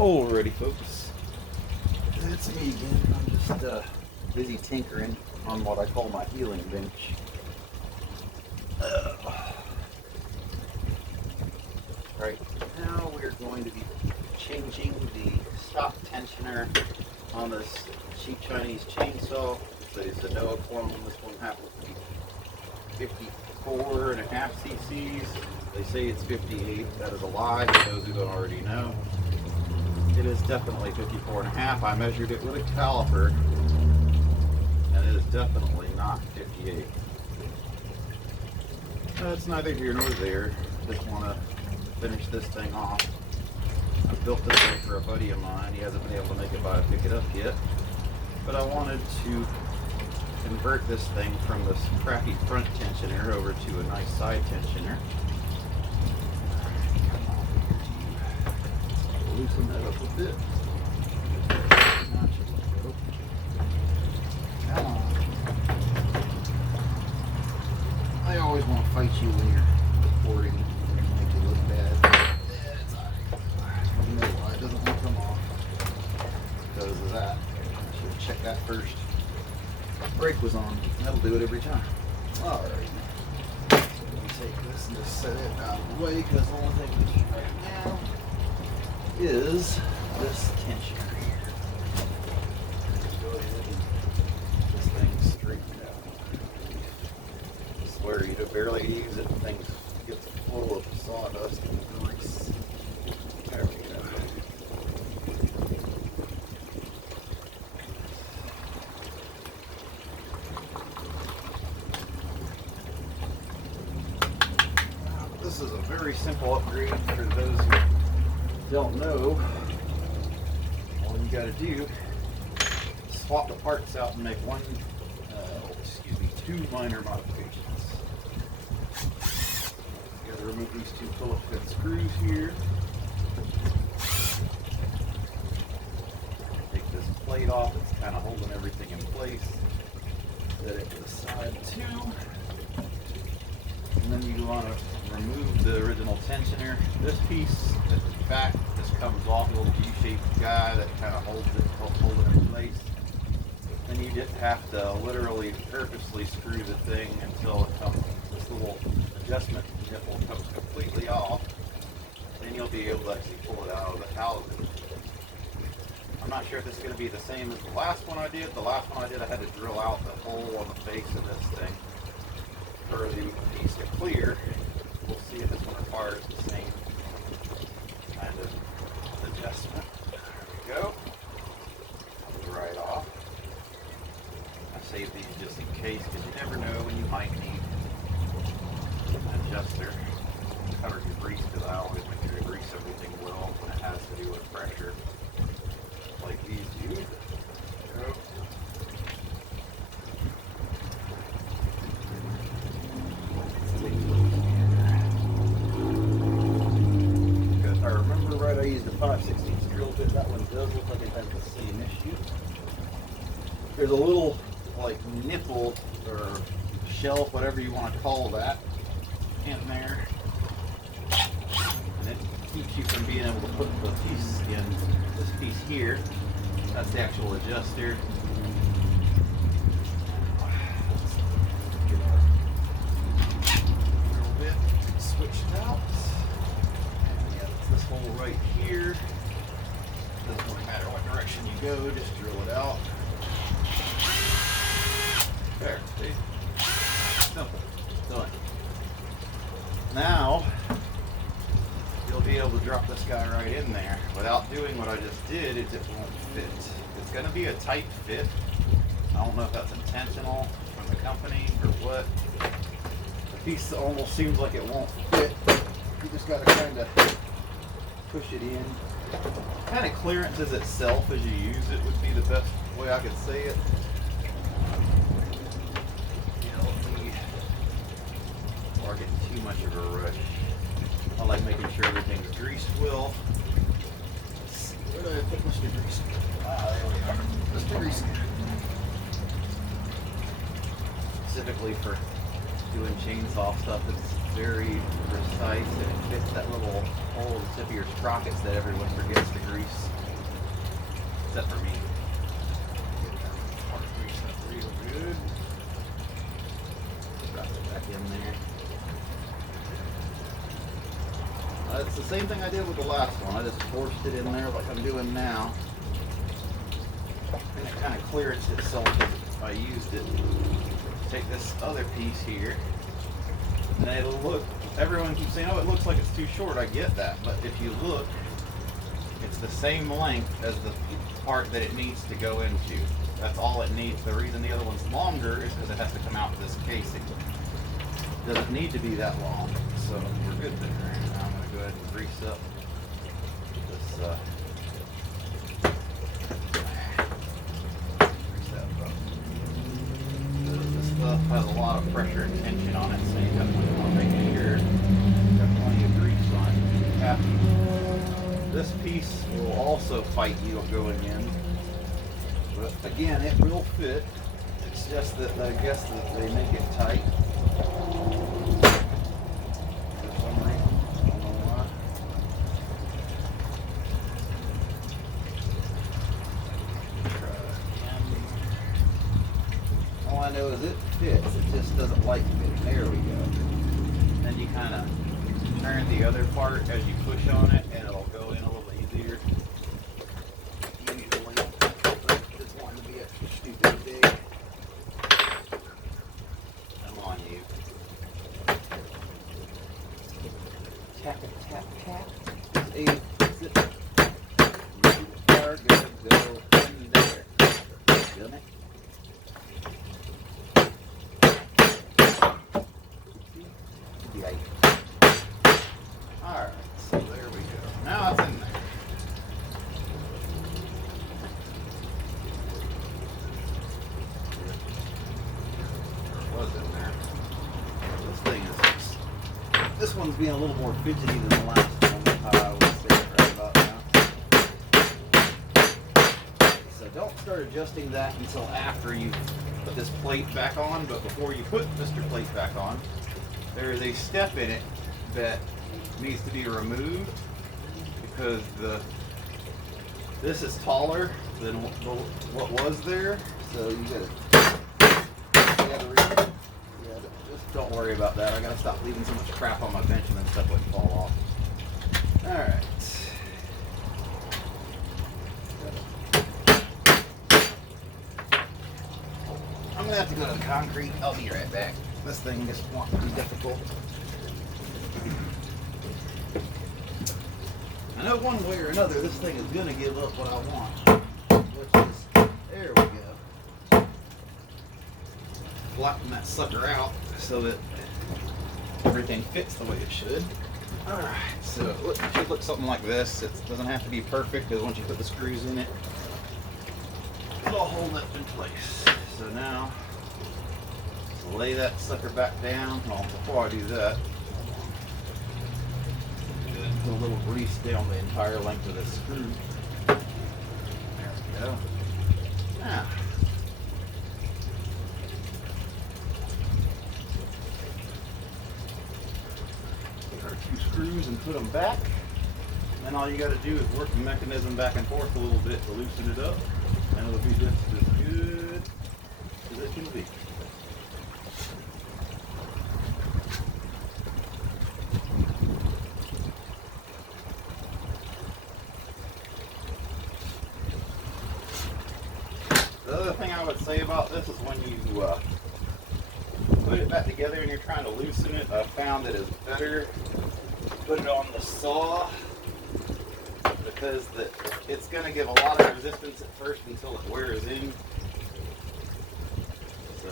Alrighty, folks. It's me again. I'm just busy tinkering on what I call my healing bench. Right now we're going to be changing the stock tensioner on this cheap Chinese chainsaw. It's a Noah clone. This one happens to be 54.5 cc's. They say it's 58. That is a lie for those who don't already know. It is definitely 54.5. I measured it with a caliper, and it is definitely not 58. It's neither here nor there. Just want to finish this thing off. I built this thing for a buddy of mine. He hasn't been able to make it by to pick it up yet. But I wanted to convert this thing from this crappy front tensioner over to a nice side tensioner. Loosen that up a bit. Come on. I always want to fight you when you're recording and make you look bad. It's alright. You know why it doesn't want to come off. Because of that. I should have checked that first. Brake was on. That'll do it every time. Alright. So let me take this and just set it out of the way because the only thing we need right now is this tensioner here. Go ahead and get this thing straightened out. I swear you barely use it, things get full of sawdust and grease. There we go. This is a very simple upgrade for those who don't know. All you got to do is swap the parts out and make two minor modifications. You got to remove these two Phillips head screws here. Take this plate off. It's kind of holding everything in place. Set it to the side too. And then you want to remove the original tensioner. This piece at the back just comes off, a little U-shaped guy that kind of holds it in place. Then you just have to literally purposely screw the thing until it comes, this little adjustment nipple comes completely off. Then you'll be able to actually pull it out of the housing. I'm not sure if this is going to be the same as the last one I did. The last one I did, I had to drill out the hole on the face of this thing for the piece to clear. We'll see if this one requires the same kind of adjustment. There we go. Comes right off. I saved these just in case, because you never know when you might need an adjuster. Cover your grease, because I always make sure to grease everything well when it has to do with pressure, like these do. There we go. I remember right, I used a 5/16 drill bit. That one does look like it has the same issue. There's a little like nipple or shelf, whatever you want to call that, in there. And it keeps you from being able to put the piece in this piece here. That's the actual adjuster. Get our drill bit switched out. This hole right here. Doesn't really matter what direction you go, just drill it out. There, see? Simple. Done. Now, you'll be able to drop this guy right in there. Without doing what I just did, it just won't fit. It's going to be a tight fit. I don't know if that's intentional from the company or what. The piece almost seems like it won't fit. You just got to kind of push it in. Kind of clearances itself as you use it would be the best way I could say it. You don't need or get too much of a rush. I like making sure everything's greased well. Let's see, where did I put Mr. Grease? Ah, there we are. Mr. Grease. Specifically for doing chainsaw stuff, it's very precise, and it fits that little hole in the tip of your sprockets that everyone forgets to grease, except for me. Get that part greased up real good. Drop it back in there. It's the same thing I did with the last one. I just forced it in there like I'm doing now. And it kind of clears itself if I used it. Take this other piece here. And it'll look, everyone keeps saying, oh, it looks like it's too short. I get that. But if you look, it's the same length as the part that it needs to go into. That's all it needs. The reason the other one's longer is because it has to come out of this casing. It doesn't need to be that long. So we're good there. Now I'm going to go ahead and grease up this this stuff has a lot of pressure and tension on it, so you definitely want to make sure you got plenty of grease on it to be happy. This piece will also fight you going in, but again, it will fit. It's just that I guess that they make it tight. All I know is it fits, it just doesn't like fitting. There we go. Then you kind of turn the other part as you push on it, and it'll go in a little easier. Usually, this one to be extra stupid big. Come on, you. Tap it, tap, tap. Sit. You are good to go in there. Feeling it? Alright, so there we go. Now it's in there. It was in there. This thing is, this one's being a little more fidgety than the last one. I would say it right about now. So don't start adjusting that until after you put this plate back on, but before you put Mr. Plate back on, there is a step in it that needs to be removed because this is taller than what was there, so you gotta just don't worry about that. I gotta stop leaving so much crap on my bench and then stuff wouldn't fall off. Alright. I'm gonna have to go to the concrete. I'll be right back. This thing just wants to be difficult. I know one way or another this thing is going to give up what I want. Which is, there we go. Flatten that sucker out so that everything fits the way it should. Alright, so it should look something like this. It doesn't have to be perfect because once you put the screws in it, it'll hold it in place. So now, lay that sucker back down. Well, before I do that, put a little grease down the entire length of this screw. There we go. Now, take our 2 screws and put them back. And then all you got to do is work the mechanism back and forth a little bit to loosen it up, and it'll be just as good as it can be. The other thing I would say about this is when you put it back together and you're trying to loosen it, I found that it's better to put it on the saw because it's going to give a lot of resistance at first until it wears in. So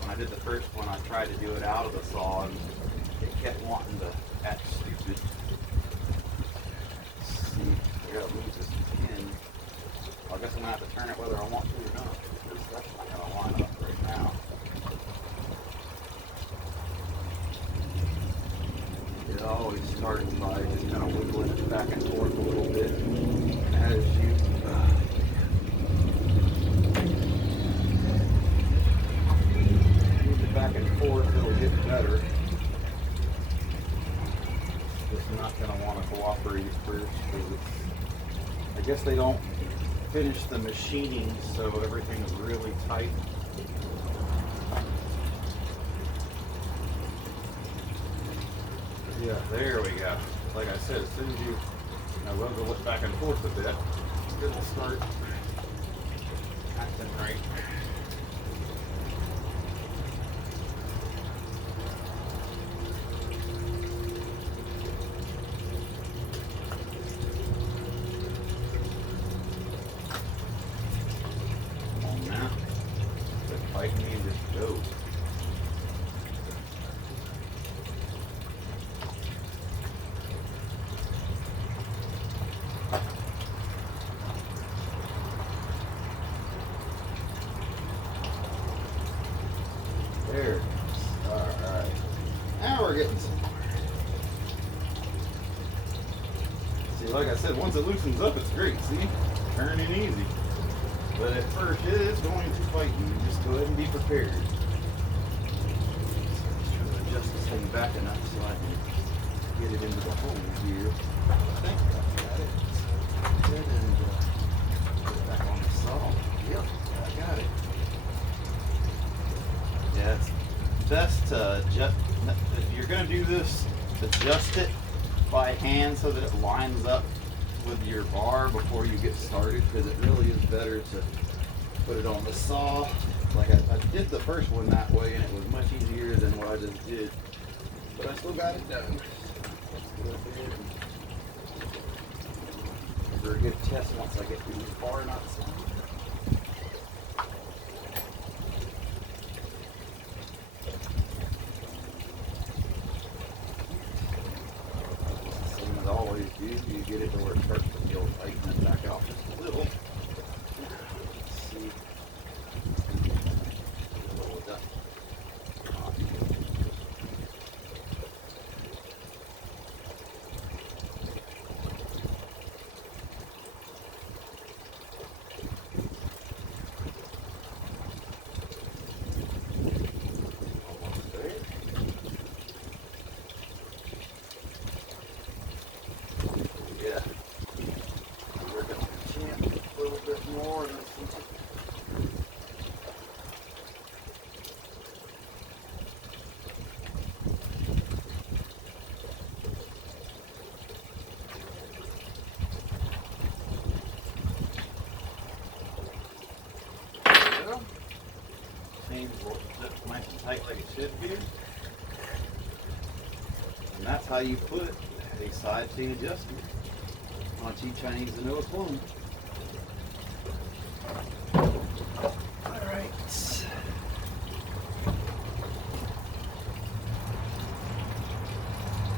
when I did the first one, I tried to do it out of the saw and it kept wanting to act stupid. Let's see, I gotta move this pin. Well, I guess I'm gonna have to turn it whether I want to or not, because that's not gonna line up right now. It always starts by just kind of wiggling it back and forth a little bit as you move it back and forth. It'll get better. guess they don't finish the machining, so everything is really tight. Yeah, there we go. Like I said, as soon as you wiggle it back and forth a bit, it'll start acting right. Come on now. Quit fighting me and just go. There it is. Alright. Now we're getting somewhere. See, like I said, once it loosens up, it's great. See? Turning easy. But at first, it is going to fight you. Just go ahead and be prepared. Just try to adjust this thing back enough so I can get it into the hole here. I think I've got it. So good and put it back on the saw. Yep, I got it. Yeah, it's best to adjust, if you're going to do this, adjust it by hand so that it lines up with your bar before you get started, because it really is better to put it on the saw. Like I did the first one that way and it was much easier than what I just did, but I still got it done. Let's go ahead and for a good test once I get these bar nuts on. Always do, you get it to where it starts to feel tight and then back off just a little. Let's see. Roll it up. Almost there. Yeah. We're going to champ a little bit more. And change it nice and tight like it should be. And that's how you put a side chain adjustment on a cheap Chinese vanilla clone.